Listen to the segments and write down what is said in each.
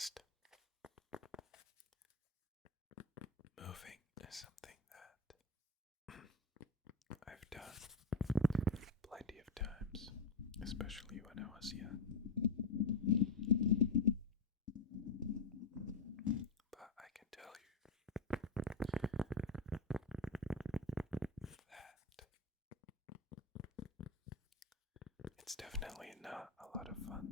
honest, moving is something that I've done plenty of times, especially when I was young. But I can tell you that it's definitely not a lot of fun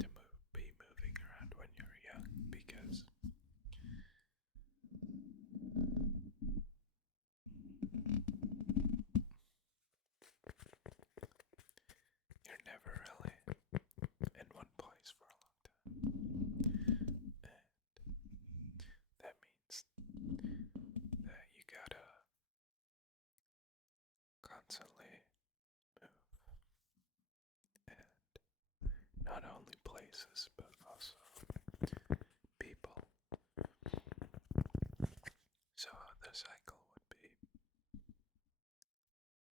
to be moving around when you're young because you're never really in one place for a long time. And that means that you gotta constantly move. And not only places, but also people. So the cycle would be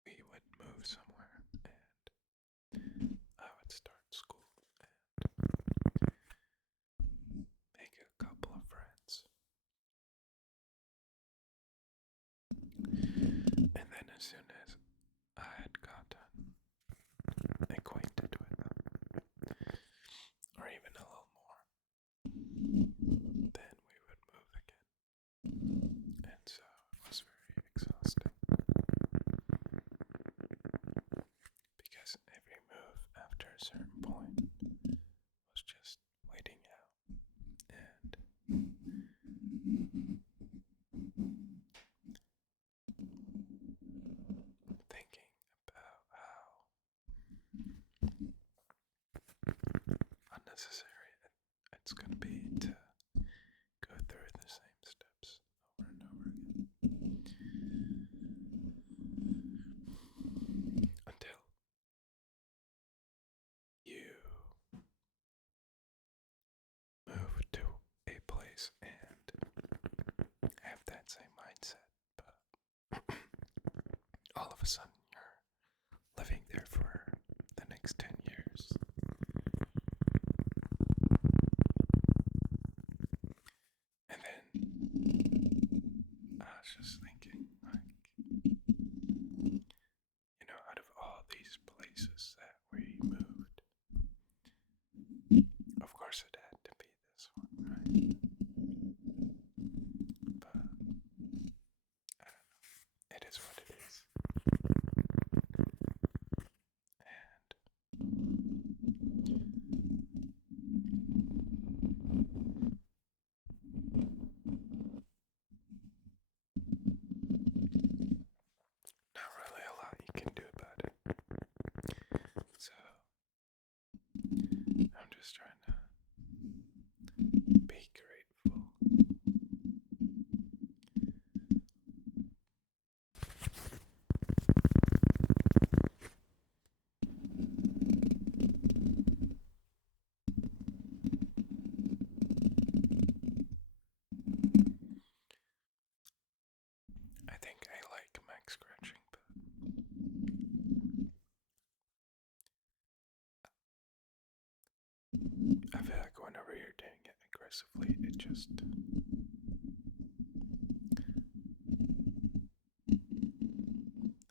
we would move somewhere and I would start school and make a couple of friends. And then as soon as I had gotten acquainted with them, or even a little more, then we would move again. And so it was very exhausting because every move after a certain point was just waiting out and thinking about how unnecessary it's going to be to go through the same steps over and over again until you move to a place and have that same mindset, but all of a sudden you're living there for the next 10 years. And then I was just thinking, out of all these places that we moved, of course it had to be this one, right? But I don't know. It is what it is. And not really a lot you can do about it. So I'm just trying to be grateful. I think I like mic scratching, but I feel like whenever you're doing it aggressively,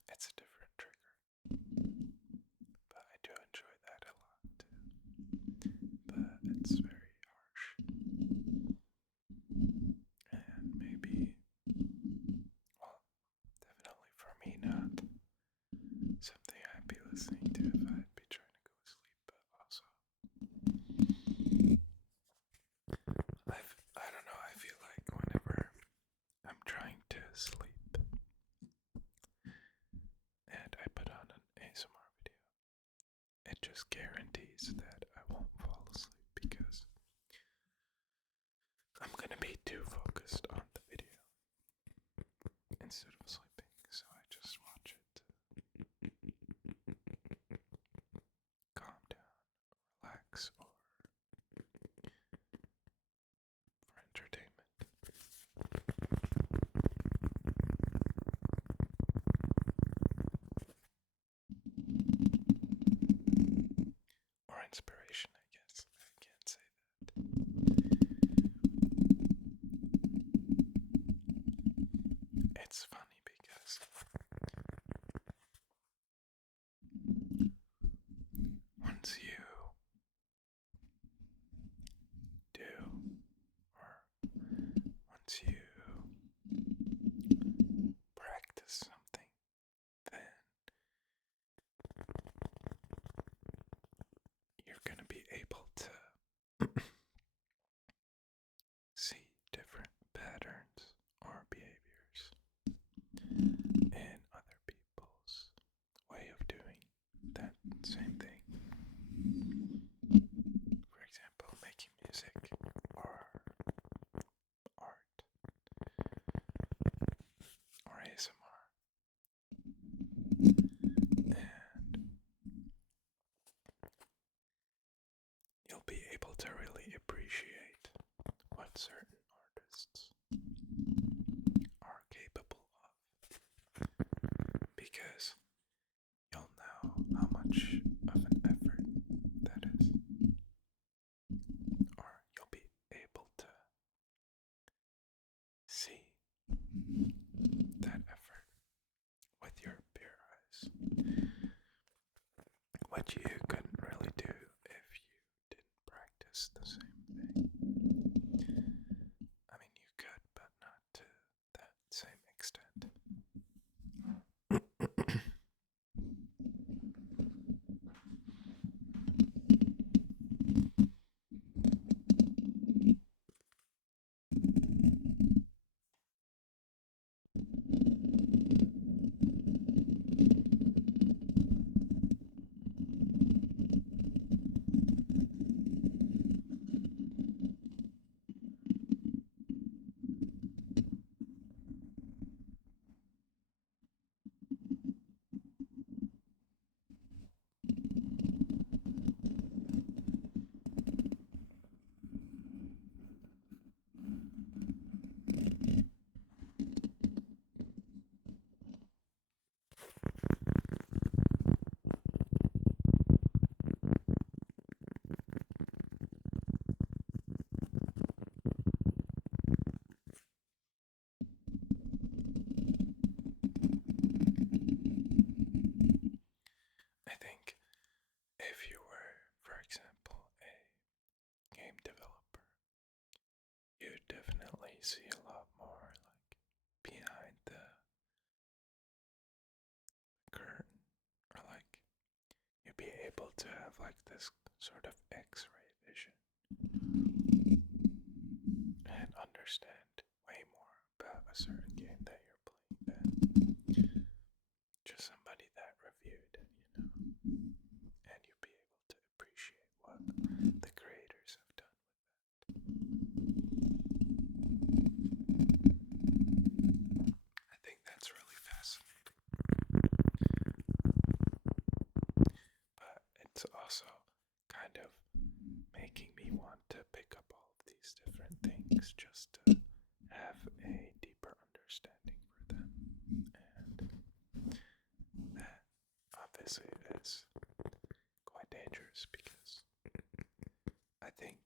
it's a different trigger. But I do enjoy that a lot too. But it's very harsh. And maybe, well, definitely for me, not something I'd be listening to if I'd be trying to go to sleep, but also I don't know, I feel like whenever I'm trying to sleep and I put on an ASMR video, it just guarantees that I won't fall asleep because I'm gonna be too focused on the video instead of sleeping, so I just watch it to calm down, relax, or for entertainment. Or inspiration, I guess. I can't say that. see different patterns or behaviors in other people's way of doing that same thing. For example, making music or art or ASMR. And you'll be able to really appreciate what certain artists are capable of because you'll know how much of an effort that is, or you'll be able to see that effort with your bare eyes, what you couldn't really do if you didn't practice the same thing. I mean, you could, but not to that same extent. I think if you were, for example, a game developer, you'd definitely see a lot more like behind the curtain, or like you'd be able to have like this sort of X-ray vision and understand way more about a certain game that you're playing than just somebody that reviewed it, and you'll be able to appreciate what the creators have done with that. I think that's really fascinating. But it's also kind of making me want to pick up all of these different things just to have a deeper understanding for them. And that obviously is quite dangerous because I think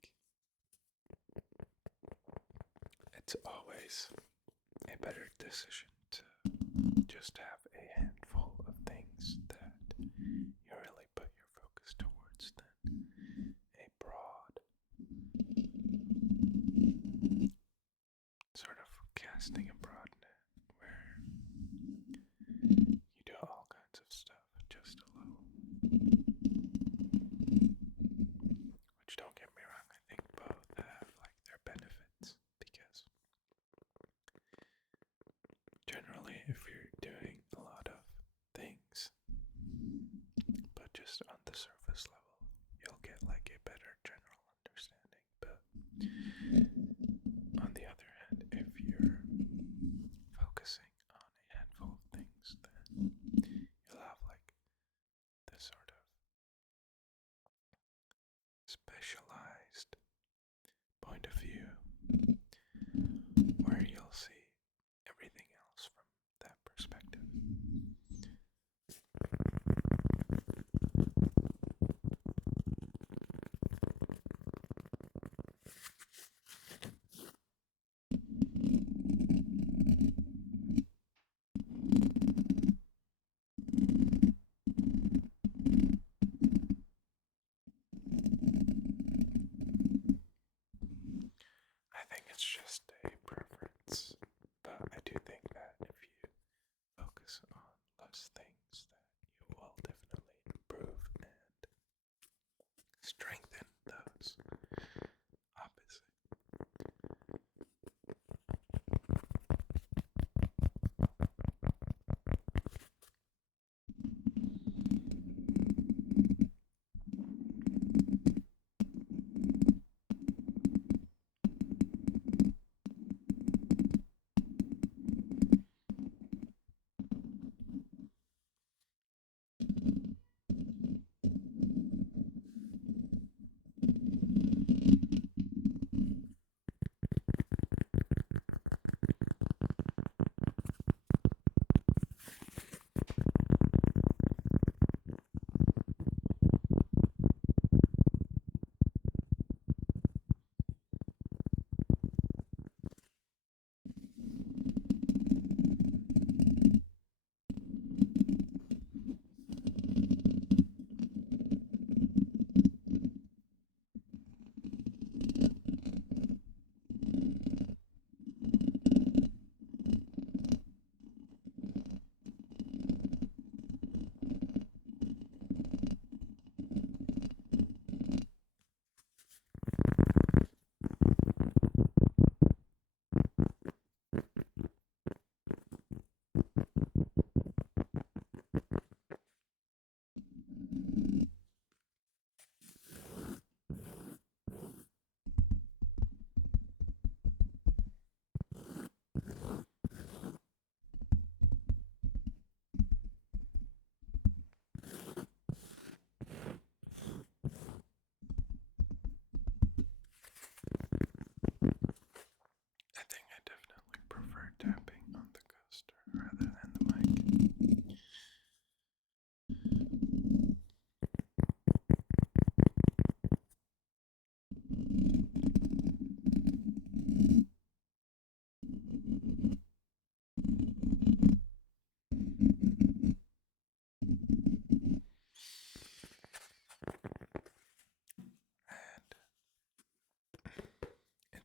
it's always a better decision to just have a handful of things that you really put your focus towards than a broad sort of casting a broad net where you do all kinds of stuff just alone. Which, don't get me wrong, I think both have like their benefits because generally if you're doing a lot of things but just on the surface level, you'll get like a better general understanding. But on the other hand, if you're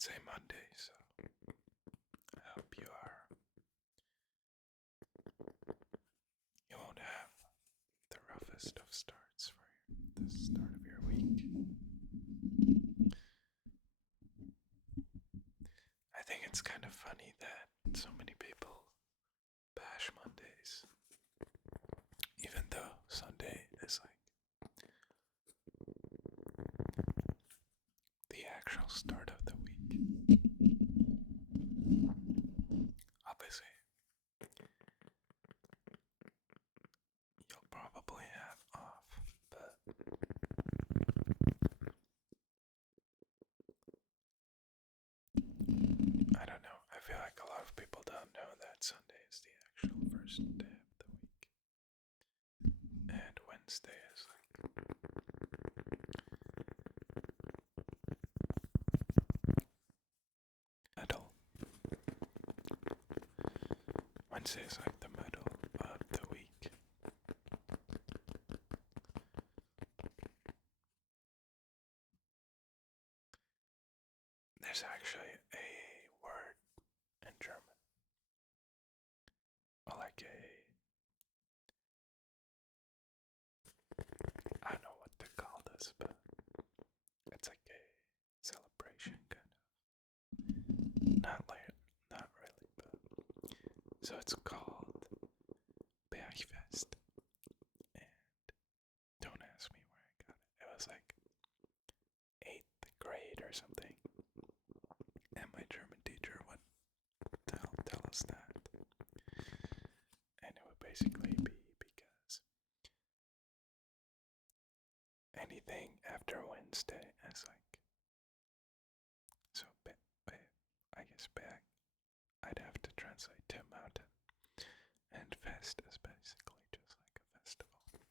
It's a Monday, so I hope you won't have the roughest of starts for the start of your week. I think it's kind of funny that so many people bash Mondays, even though Sunday is like the actual start of the week. Obviously, you'll probably have off, but I don't know. I feel like a lot of people don't know that Sunday is the actual first day of the week. And Wednesday is like middle. Wednesday is like the middle of the week. There's actually a word in German, or like I don't know what to call this, but it's like a celebration kind of. Not really, but so it's called Bergfest, and don't ask me where I got it. It was like 8th grade or something, and my German teacher would tell us that, and it would basically be because anything after Wednesday is like so. I guess back. I'd have to translate to mountain, and fest is basically just like a festival.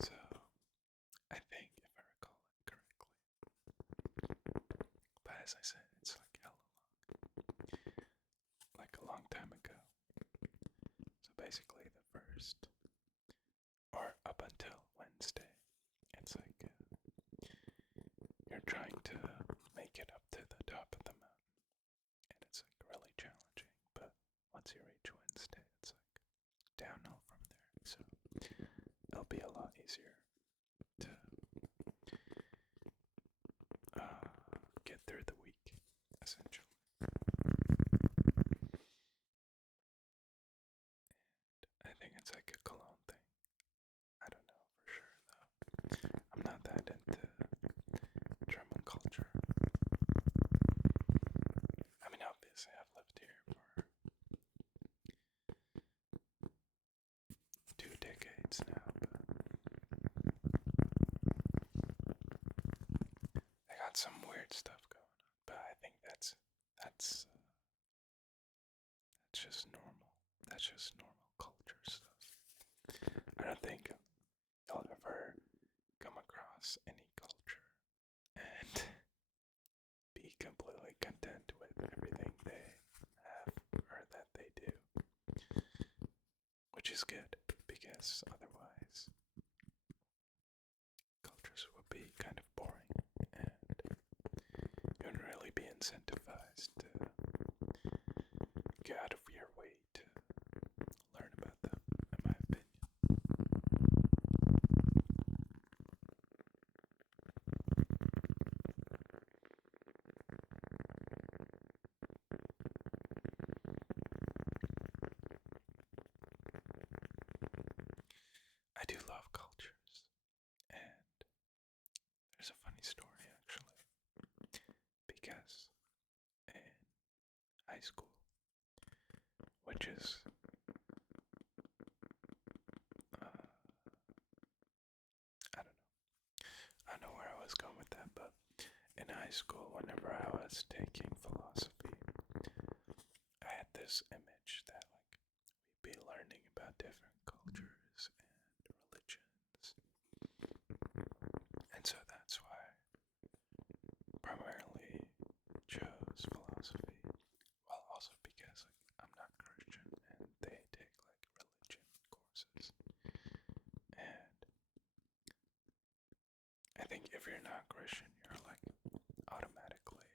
So I think if I recall it correctly, but as I said, it's like hella long, like a long time ago. So basically, the first, or up until Wednesday, it's like you're trying to make it up to the top of the mountain, and it's like really challenging. But once you reach Wednesday, it's like downhill from there. So it'll be a lot easier to get through the week, essentially. I think it's like a Cologne thing. I don't know for sure though. I'm not that into German culture. I mean, obviously I've lived here for 2 decades now, but I got some weird stuff going on. But I think that's just normal. That's just normal culture stuff. I don't think you'll ever come across any culture and be completely content with everything they have or that they do, which is good because otherwise cultures would be kind of boring and you wouldn't really be incentivized to get out of your way to learn about them, in my opinion. I do love cultures, and there's a funny story actually, because in high school, which is I don't know where I was going with that, but in high school, whenever I was taking philosophy, I had this image that like we'd be learning about different cultures and religions, and so that's why I primarily chose philosophy. Well, also because like I'm not Christian and they take like religion courses, and I think if you're not Christian, you're like automatically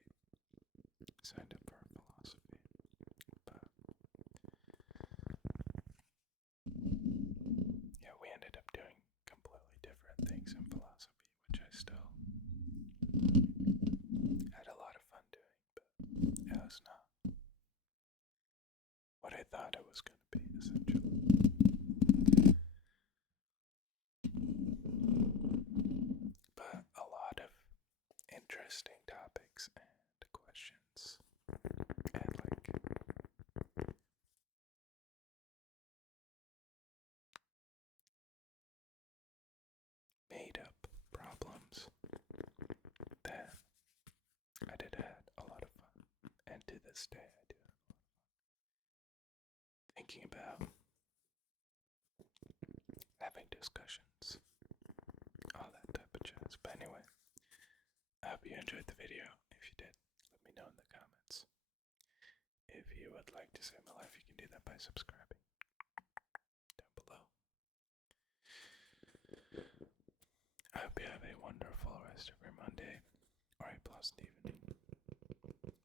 interesting topics and questions and like made up problems, then I did have a lot of fun. And to this day, I do have a lot of fun thinking about having discussions, all that type of jazz. But anyway, I hope you enjoyed the video. If you did, let me know in the comments. If you would like to save my life, you can do that by subscribing down below. I hope you have a wonderful rest of your Monday or a pleasant evening.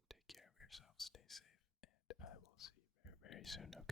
Take care of yourself, stay safe, and I will see you very, very soon, okay?